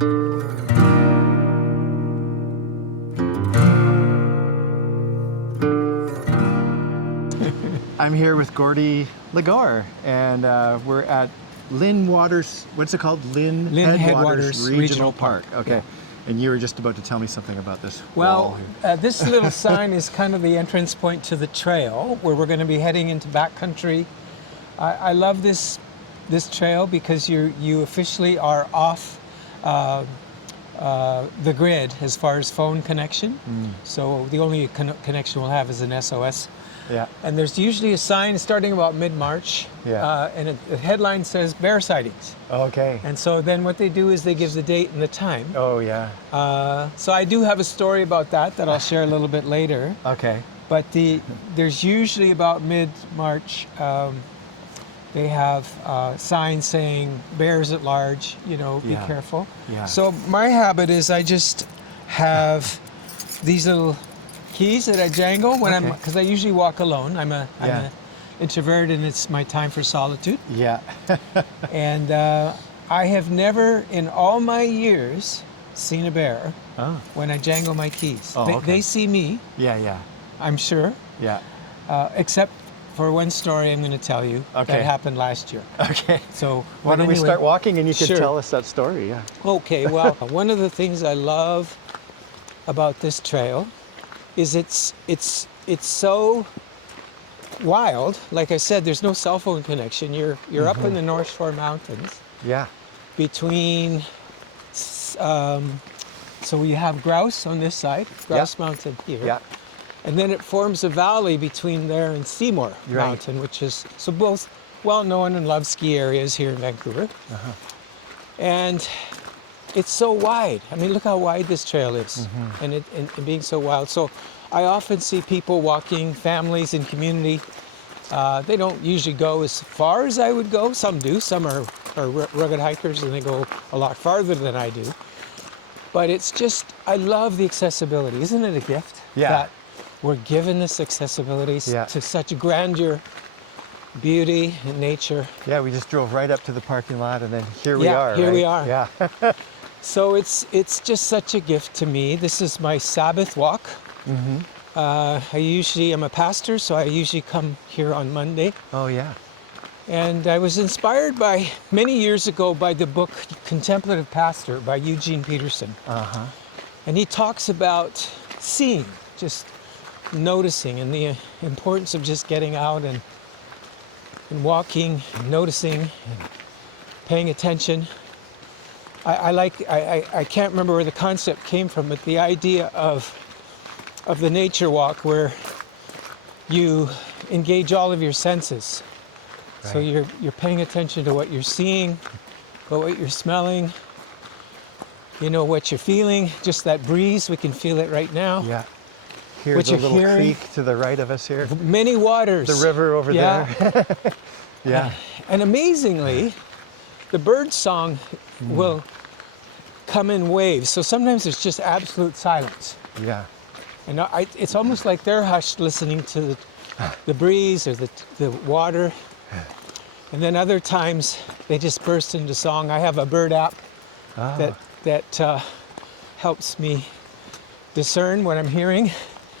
I'm here with Gordie Lagore, and we're at Lynn Waters, what's it called? Lynn Headwaters Regional Park. Okay. Yeah. And you were just about to tell me something about this wall here. This little sign is kind of the entrance point to the trail where we're going to be heading into backcountry. I love this trail because you officially are off the grid as far as phone connection. So the only connection we'll have is an SOS. Yeah. And there's usually a sign starting about mid-March, yeah. And the headline says bear sightings. Okay. And so then what they do is they give the date and the time. Oh, yeah. So I do have a story about that I'll share a little bit later. Okay. But there's usually about mid-March, they have signs saying bears at large, be careful. Yeah. So my habit is I just have these little keys that I jangle when because I usually walk alone. I'm an introvert, and it's my time for solitude. Yeah. And I have never in all my years seen a bear when I jangle my keys. Oh, they see me. Yeah. I'm sure. Yeah. Except for one story I'm going to tell you that happened last year. Okay. So why don't we start walking and you can sure. tell us that story? Yeah. Okay. Well, one of the things I love about this trail is it's so wild. Like I said, there's no cell phone connection. You're up in the North Shore Mountains. Yeah. Between so we have Grouse on this side, Grouse Mountain here. Yeah. And then it forms a valley between there and Seymour Mountain, which is so both well-known and loved ski areas here in Vancouver. And it's so wide. I mean, look how wide this trail is, and it being so wild. So I often see people walking, families in community. They don't usually go as far as I would go. Some do. Some are rugged hikers, and they go a lot farther than I do. But it's just, I love the accessibility. Isn't it a gift? Yeah. That we're given this accessibility to such grandeur, beauty, and nature. Yeah, we just drove right up to the parking lot, and then here we are. Here we are. Yeah. So it's just such a gift to me. This is my Sabbath walk. I'm a pastor, so I usually come here on Monday. Oh, yeah. And I was inspired many years ago by the book Contemplative Pastor by Eugene Peterson. And he talks about seeing, just noticing, and the importance of just getting out and walking, and noticing, and paying attention. I can't remember where the concept came from, but the idea of the nature walk where you engage all of your senses. Right. So you're paying attention to what you're seeing, what you're smelling, what you're feeling, just that breeze, we can feel it right now. Yeah. Here's a little creek to the right of us here. Many waters. The river over there. Yeah. And amazingly, the bird song will come in waves. So sometimes there's just absolute silence. Yeah. And it's almost like they're hushed listening to the breeze or the water. And then other times they just burst into song. I have a bird app that helps me discern what I'm hearing.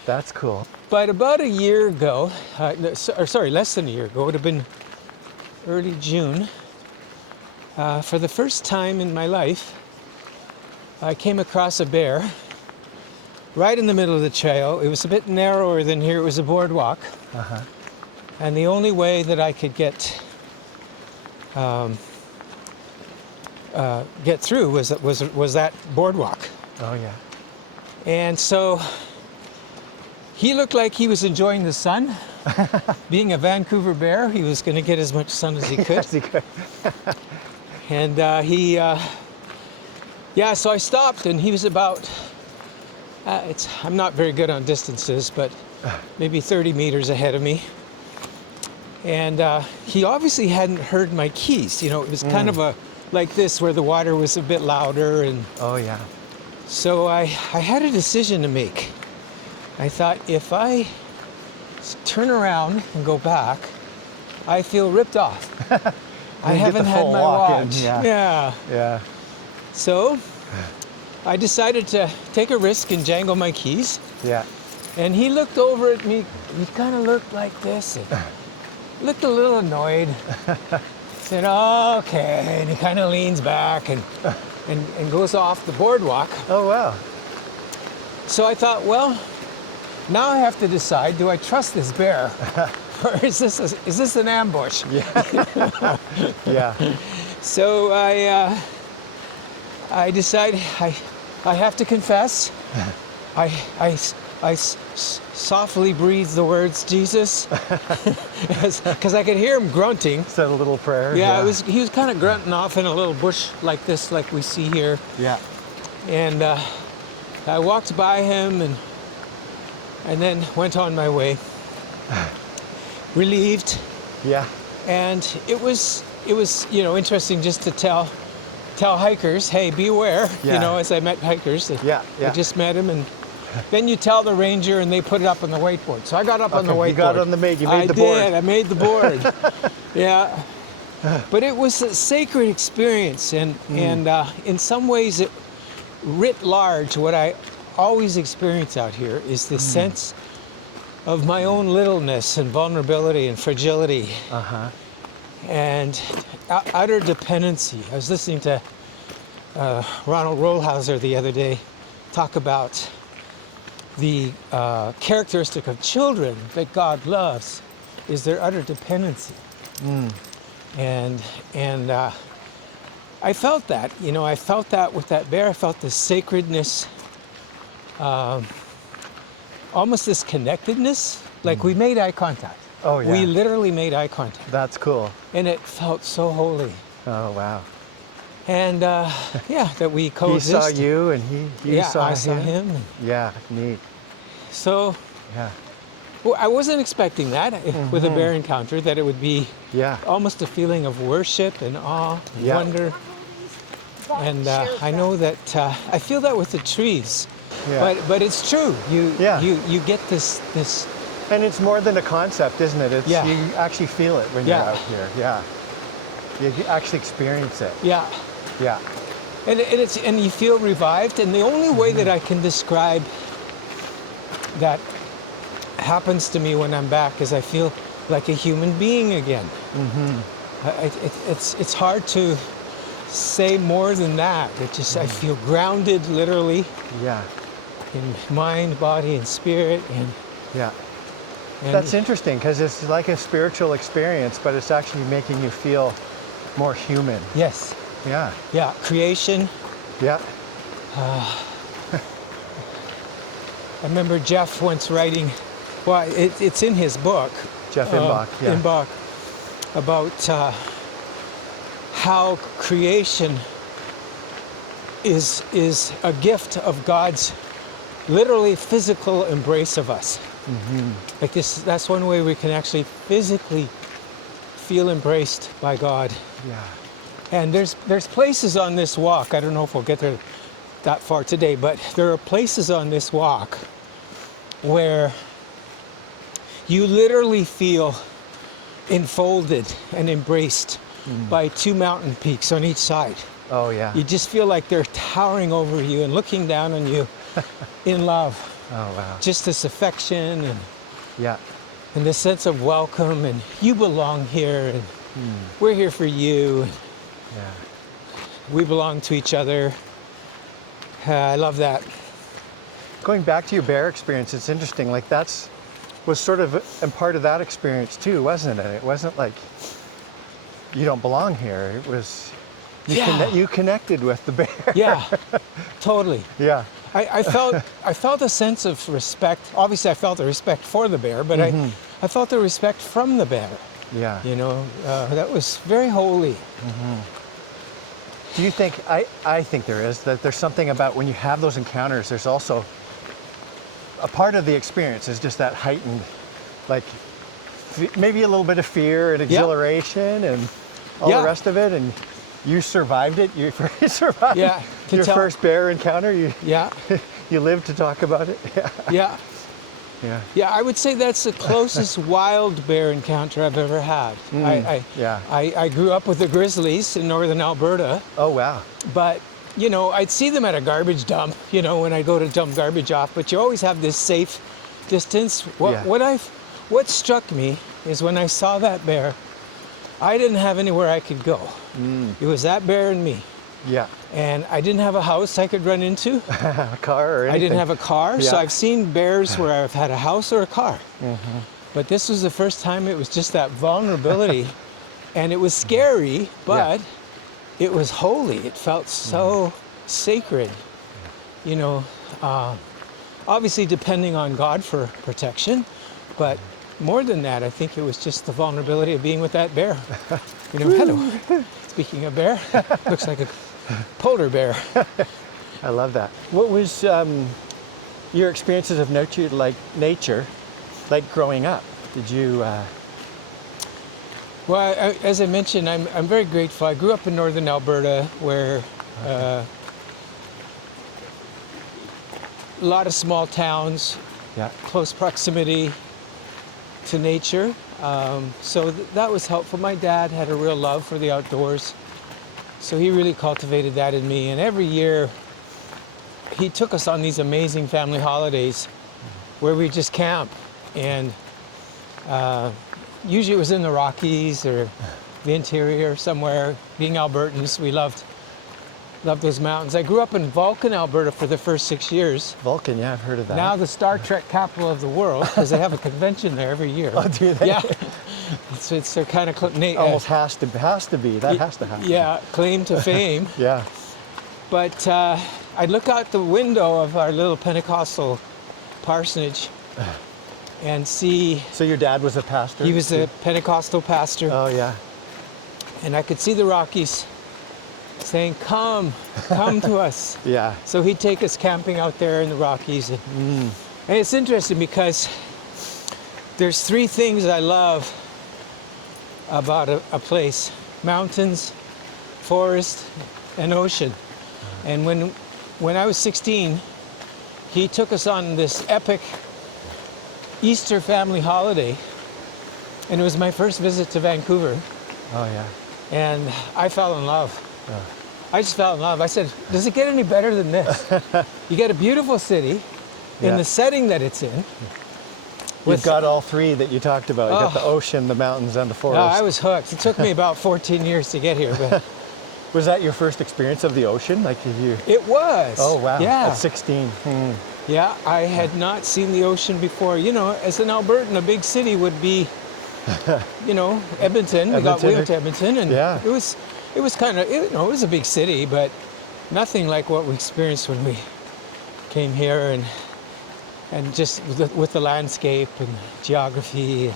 That's cool. But about a year ago, less than a year ago, it would have been early June, for the first time in my life, I came across a bear right in the middle of the trail. It was a bit narrower than here. It was a boardwalk. And the only way that I could get through was that boardwalk. Oh, yeah. And so he looked like he was enjoying the sun. Being a Vancouver bear, he was going to get as much sun as he could. Yes, he could. And so I stopped, and he was about, I'm not very good on distances, but maybe 30 meters ahead of me. And he obviously hadn't heard my keys. It was kind of like this, where the water was a bit louder. And oh, yeah. So I had a decision to make. I thought, if I turn around and go back, I feel ripped off. I haven't had my watch. Yeah. Yeah. Yeah. So I decided to take a risk and jangle my keys. Yeah. And he looked over at me. He kind of looked like this. And looked a little annoyed. Said, oh, okay. And he kind of leans back and goes off the boardwalk. Oh, wow. So I thought, well, now I have to decide, do I trust this bear? Or is this an ambush? Yeah. Yeah. So I decide I have to confess. I softly breathed the words Jesus, because I could hear him grunting. Said a little prayer. Yeah, he was kind of grunting off in a little bush like this, like we see here. Yeah. And I walked by him and then went on my way, relieved. Yeah. And it was interesting just to tell hikers, hey, beware. Yeah. As I met hikers. Yeah. I just met him, and then you tell the ranger, and they put it up on the whiteboard. So I got up on the whiteboard. You got on the board. You made the board. I made the board. Yeah. But it was a sacred experience, and in some ways, writ large, what I always experience out here is this sense of my own littleness and vulnerability and fragility. Uh-huh. And utter dependency. I was listening to Ronald Rollhauser the other day talk about the characteristic of children that God loves is their utter dependency. And I felt that. I felt that with that bear. I felt the sacredness, almost this connectedness. Like we made eye contact. Oh, yeah. We literally made eye contact. That's cool. And it felt so holy. Oh, wow. And that we He coexist. saw you and you saw him. I saw him. Yeah, neat. So Yeah. well, I wasn't expecting that with a bear encounter, that it would be almost a feeling of worship and awe, and wonder. And I know that I feel that with the trees. Yeah. But it's true. You get this. And it's more than a concept, isn't it? Yeah. You actually feel it when you're out here. Yeah. You actually experience it. Yeah. Yeah. And you feel revived. And the only way that I can describe that happens to me when I'm back is I feel like a human being again. It's hard to say more than that. I feel grounded, literally. Yeah. In mind, body, and spirit. Yeah. That's interesting, because it's like a spiritual experience, but it's actually making you feel more human. Yes. Yeah. Yeah. Creation. Yeah. I remember Jeff once writing, well, it's in his book. Jeff Imbach. Yeah. Imbach, about how creation is a gift of God's literally physical embrace of us. Like this, that's one way we can actually physically feel embraced by God. Yeah. And there's places on this walk, I don't know if we'll get there that far today, but there are places on this walk where you literally feel enfolded and embraced by two mountain peaks on each side. Oh, yeah. You just feel like they're towering over you and looking down on you in love. Oh, wow. Just this affection and this sense of welcome, and you belong here, and we're here for you. Yeah. We belong to each other. I love that. Going back to your bear experience, it's interesting. Like was sort of a part of that experience too, wasn't it? It wasn't like you don't belong here. It was you connected with the bear. Yeah, totally. Yeah. I felt a sense of respect. Obviously, I felt the respect for the bear, but I felt the respect from the bear. Yeah. That was very holy. Do you think, I think there is, that there's something about when you have those encounters, there's also a part of the experience is just that heightened, like maybe a little bit of fear and exhilaration and all the rest of it, and you survived it. You survived your first bear encounter. You lived to talk about it. Yeah, I would say that's the closest wild bear encounter I've ever had. I grew up with the grizzlies in northern Alberta. Oh, wow. But you know, I'd see them at a garbage dump, you know, when I go to dump garbage off, but you always have this safe distance. What struck me is when I saw that bear, I didn't have anywhere I could go. It was that bear and me. Yeah. And I didn't have a house I could run into. A car or anything. I didn't have a car, Yeah. so I've seen bears where I've had a house or a car. But this was the first time it was just that vulnerability. And it was scary, but it was holy. It felt so sacred. You know, obviously depending on God for protection, but more than that, I think it was just the vulnerability of being with that bear. You know, hello. Speaking of bear, looks like a polar bear. I love that. What was your experiences of nature like growing up? Did you? Well, as I mentioned, I'm very grateful. I grew up in northern Alberta, where a lot of small towns, close proximity to nature. So that was helpful. My dad had a real love for the outdoors, so he really cultivated that in me. And every year, he took us on these amazing family holidays where we just camp. And usually it was in the Rockies or the interior somewhere. Being Albertans, we loved those mountains. I grew up in Vulcan, Alberta for the first 6 years. Vulcan, yeah, I've heard of that. Now the Star Trek capital of the world, because they have a convention there every year. Oh, do they? Yeah. It's their kind of... Almost has to be. That has to happen. Yeah, claim to fame. Yeah. But I'd look out the window of our little Pentecostal parsonage and see... So your dad was a pastor? He was a Pentecostal pastor. Oh, yeah. And I could see the Rockies saying, come to us. Yeah. So he'd take us camping out there in the Rockies. And it's interesting because there's 3 things I love about a place: mountains, forest, and ocean. And when I was 16, he took us on this epic Easter family holiday, and it was my first visit to Vancouver. Oh, yeah. And I fell in love. I just fell in love. I said, does it get any better than this? You get a beautiful city in the setting that it's in. You've got all 3 that you talked about. You got the ocean, the mountains, and the forest. I was hooked. It took me about 14 years to get here. But was that your first experience of the ocean? Like It was. Oh, wow. Yeah. At 16. Yeah, I had not seen the ocean before. You know, as an Albertan, a big city would be, you know, Edmonton. We went to Edmonton, and it was kind of, you know, it was a big city, but nothing like what we experienced when we came here, and just with the landscape and geography.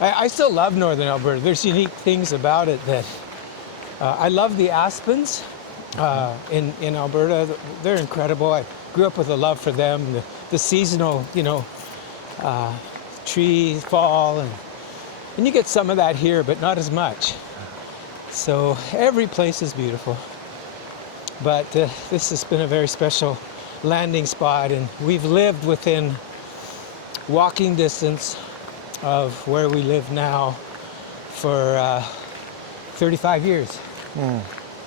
I still love northern Alberta. There's unique things about it that I love. The aspens in Alberta, they're incredible. I grew up with a love for them. The seasonal, you know, trees fall, and you get some of that here, but not as much. So every place is beautiful. But this has been a very special landing spot, and we've lived within walking distance of where we live now for 35 years.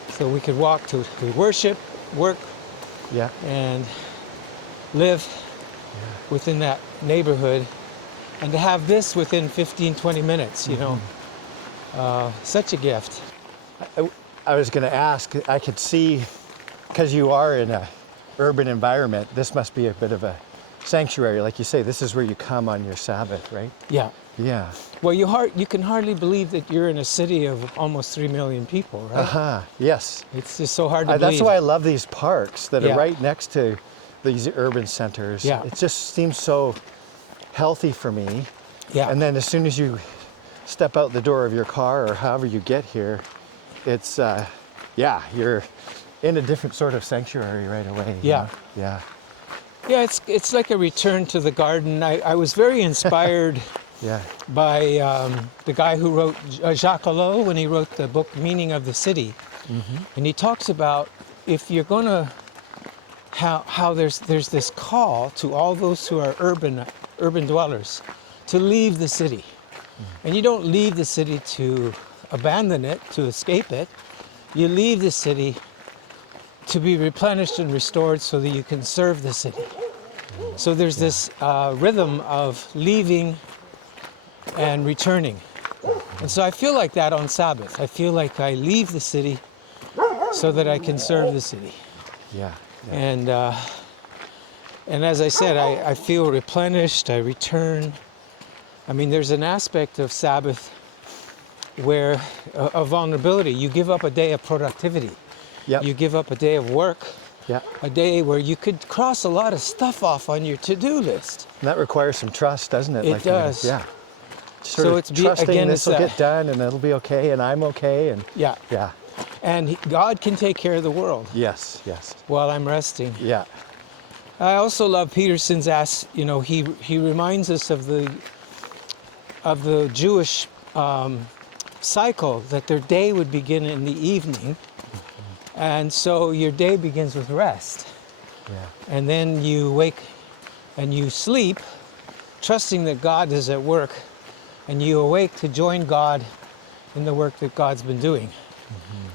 So we could walk to worship, work, and live within that neighborhood, and to have this within 15, 20 minutes, you know, such a gift. I was going to ask, I could see, because you are in a urban environment, this must be a bit of a sanctuary. Like you say, this is where you come on your Sabbath, right? Yeah. Yeah. Well, you can hardly believe that you're in a city of almost 3 million people, right? Yes. It's just so hard to believe. That's why I love these parks that are right next to these urban centers. Yeah. It just seems so healthy for me. Yeah. And then as soon as you step out the door of your car or however you get here, it's, you're in a different sort of sanctuary right away. Yeah. You know? Yeah. Yeah, it's like a return to the garden. I was very inspired by the guy who wrote, Jacques Ellul, when he wrote the book Meaning of the City. And he talks about if you're going to, how there's this call to all those who are urban dwellers to leave the city. And you don't leave the city to abandon it, to escape it. You leave the city to be replenished and restored so that you can serve the city. So there's this rhythm of leaving and returning. And so I feel like that on Sabbath. I feel like I leave the city so that I can serve the city. Yeah. And as I said, I feel replenished, I return. I mean, there's an aspect of Sabbath where, of vulnerability, you give up a day of productivity. Yep. You give up a day of work. Yeah. A day where you could cross a lot of stuff off on your to-do list. And that requires some trust, doesn't it? It does. Yeah. So it's trusting this will get done and it'll be okay and I'm okay and yeah. And God can take care of the world. Yes. While I'm resting. Yeah. I also love Peterson's he reminds us of the Jewish cycle that their day would begin in the evening. And so your day begins with rest. Yeah. And then you wake and you sleep, trusting that God is at work, and you awake to join God in the work that God's been doing. Mm-hmm.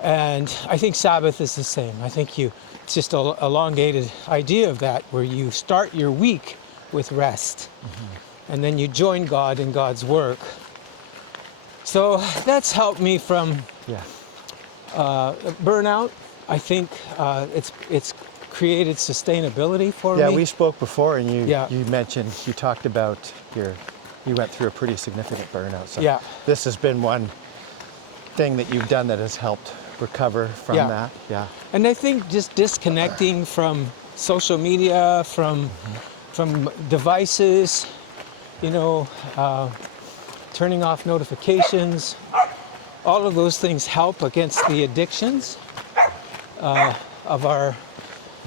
And I think Sabbath is the same. I think it's just an elongated idea of that, where you start your week with rest, and then you join God in God's work. So that's helped me from burnout. I think it's created sustainability for me. Yeah, we spoke before, and you mentioned, you talked about you went through a pretty significant burnout. So this has been one thing that you've done that has helped recover from that. Yeah. And I think just disconnecting from social media, from devices, turning off notifications, all of those things help against the addictions of our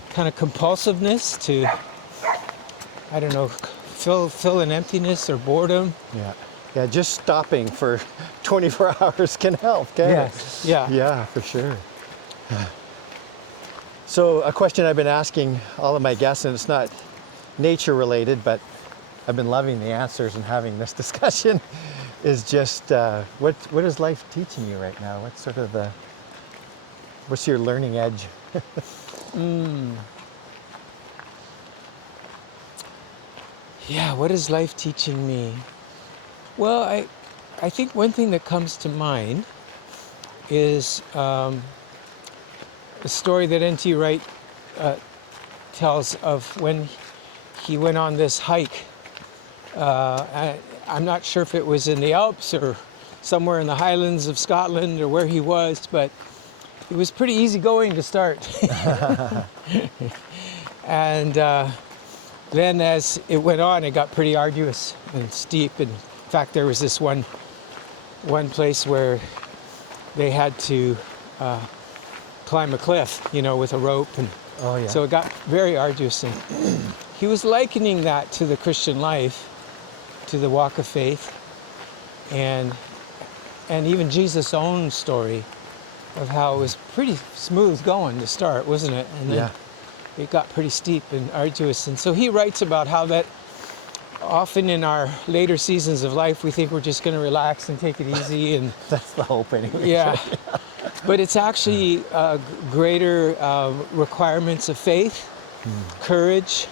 kind of compulsiveness to, I don't know, fill an emptiness or boredom. Yeah, just stopping for 24 hours can help, can't it? Yeah, for sure. So a question I've been asking all of my guests, and it's not nature related, but I've been loving the answers and having this discussion, is just what is life teaching you right now? What's your learning edge? Yeah, what is life teaching me? Well, I think one thing that comes to mind is the story that N.T. Wright tells of when he went on this hike. I'm not sure if it was in the Alps or somewhere in the Highlands of Scotland or where he was, but it was pretty easy going to start. And then as it went on, it got pretty arduous and steep. And in fact, there was this one place where they had to climb a cliff, with a rope. And so it got very arduous. And he was likening that to the Christian life, to the walk of faith, and even Jesus' own story of how it was pretty smooth going to start, wasn't it? And then it got pretty steep and arduous. And so he writes about how that often in our later seasons of life, we think we're just going to relax and take it easy. And that's the hope anyway. Yeah. But it's actually greater requirements of faith, courage,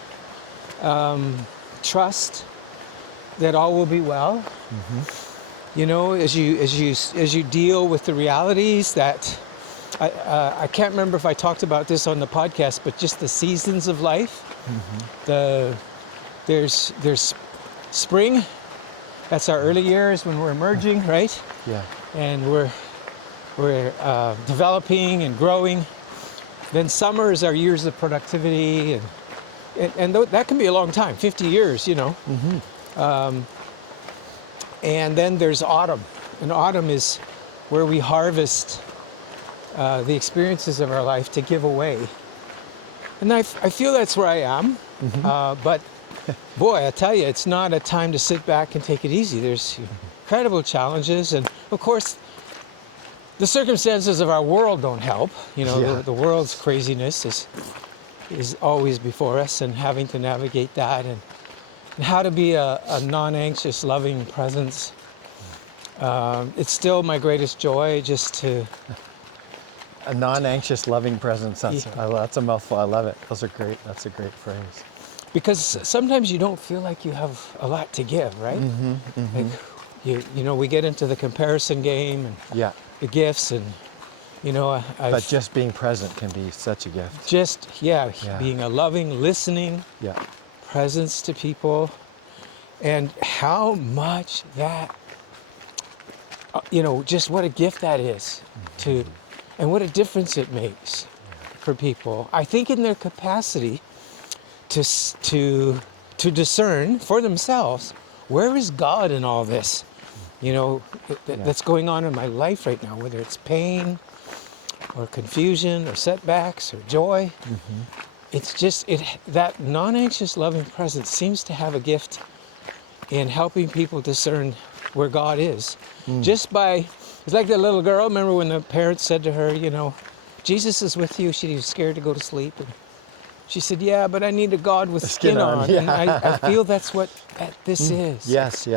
trust that all will be well. As you deal with the realities that I can't remember if I talked about this on the podcast, but just the seasons of life. There's spring. That's our early years when we're emerging, right? Yeah. And we're developing and growing. Then summer is our years of productivity, and that can be a long time, 50 years, and then there's autumn, and autumn is where we harvest the experiences of our life to give away. And I feel that's where I am, but boy, I tell you, it's not a time to sit back and take it easy. There's incredible challenges, and of course, the circumstances of our world don't help. The world's craziness is always before us, and having to navigate that, and how to be a non-anxious, loving presence. It's still my greatest joy just to A non-anxious, loving presence. That's a mouthful. I love it. Those are great. That's a great phrase. Because sometimes you don't feel like you have a lot to give, right? Like we get into the comparison game and Yeah. the gifts, and But just being present can be such a gift. being a loving, listening presence to people, and how much that, just what a gift that is and what a difference it makes for people. I think in their capacity to discern for themselves, where is God in all this? That's going on in my life right now, whether it's pain or confusion or setbacks or joy. It's just that non-anxious, loving presence seems to have a gift in helping people discern where God is. Just by, it's like the little girl, remember when the parents said to her, Jesus is with you, she was scared to go to sleep, and she said, yeah, but I need a God with skin on. Yeah. And I feel that's what this is. Yes.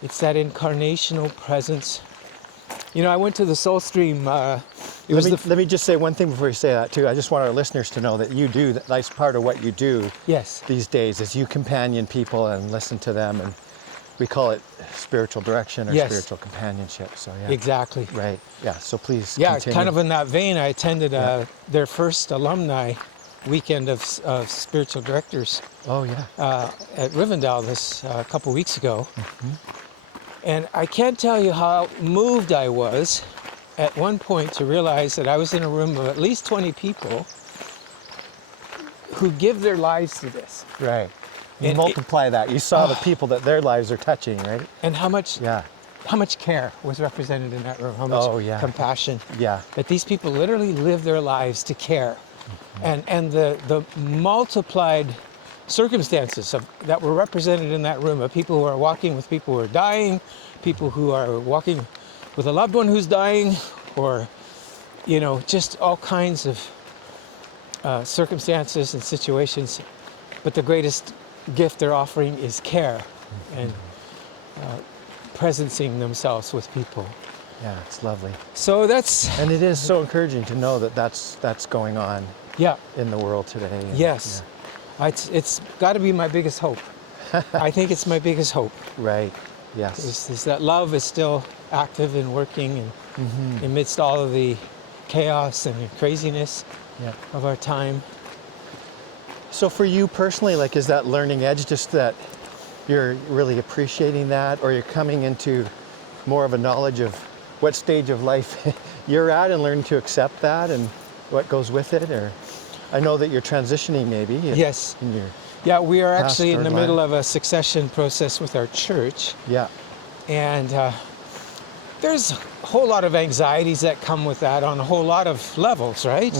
It's that incarnational presence. I went to the Soul Stream. Let me just say one thing before you say that too. I just want our listeners to know that you do, that's part of what you do these days, is you companion people and listen to them, and we call it spiritual direction or spiritual companionship. So yeah. Exactly. Right. Yeah. So please. Yeah, continue. kind of in that vein, I attended their first alumni weekend of spiritual directors. Oh yeah. At Rivendell a couple weeks ago. And I can't tell you how moved I was at one point to realize that I was in a room of at least 20 people who give their lives to this. Right. You And multiply that. You saw the people that their lives are touching, right? And how much care was represented in that room, how much compassion. Yeah. That these people literally live their lives to care. And the multiplied circumstances that were represented in that room of people who are walking with people who are dying, people who are walking with a loved one who's dying, or just all kinds of circumstances and situations. But the greatest gift they're offering is care and presencing themselves with people. Yeah, it's lovely. So and it is so encouraging to know that that's going on in the world today. And, yes. It's got to be my biggest hope. I think it's my biggest hope. Right. Yes. Is that love is still active and working, and amidst all of the chaos and craziness of our time. So for you personally, is that learning edge just that you're really appreciating that, or you're coming into more of a knowledge of what stage of life you're at and learning to accept that and what goes with it? Or I know that you're transitioning maybe. Yes. We are actually in the middle of a succession process with our church. Yeah. And there's a whole lot of anxieties that come with that on a whole lot of levels, right?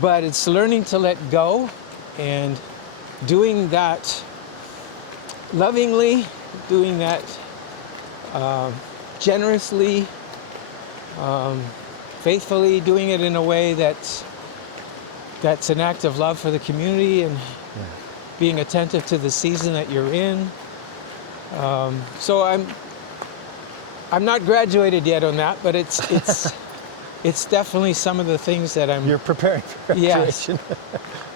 But it's learning to let go and doing that lovingly, doing that generously, faithfully, doing it in a way that's an act of love for the community, and being attentive to the season that you're in. So I'm not graduated yet on that, but it's definitely some of the things that you're preparing for graduation.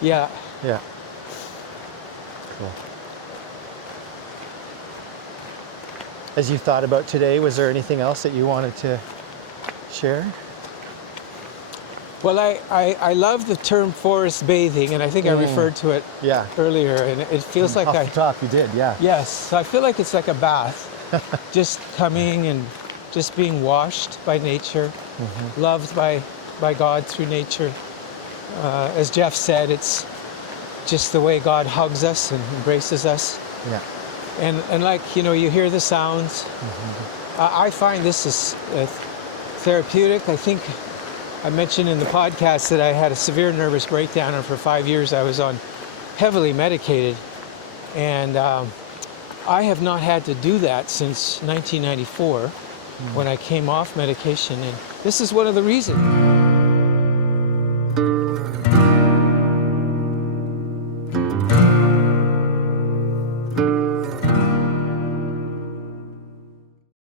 Yeah. Yeah. Cool. As you thought about today, was there anything else that you wanted to share? Well, I love the term forest bathing, and I think I referred to it earlier, and it feels like off the top you did, yeah. Yes, so I feel like it's like a bath, just coming and just being washed by nature, loved by God through nature. As Jeff said, it's just the way God hugs us and embraces us. Yeah. And you hear the sounds. I find this is therapeutic. I think I mentioned in the podcast that I had a severe nervous breakdown, and for 5 years I was on heavily medicated. And I have not had to do that since 1994 when I came off medication. And this is one of the reasons.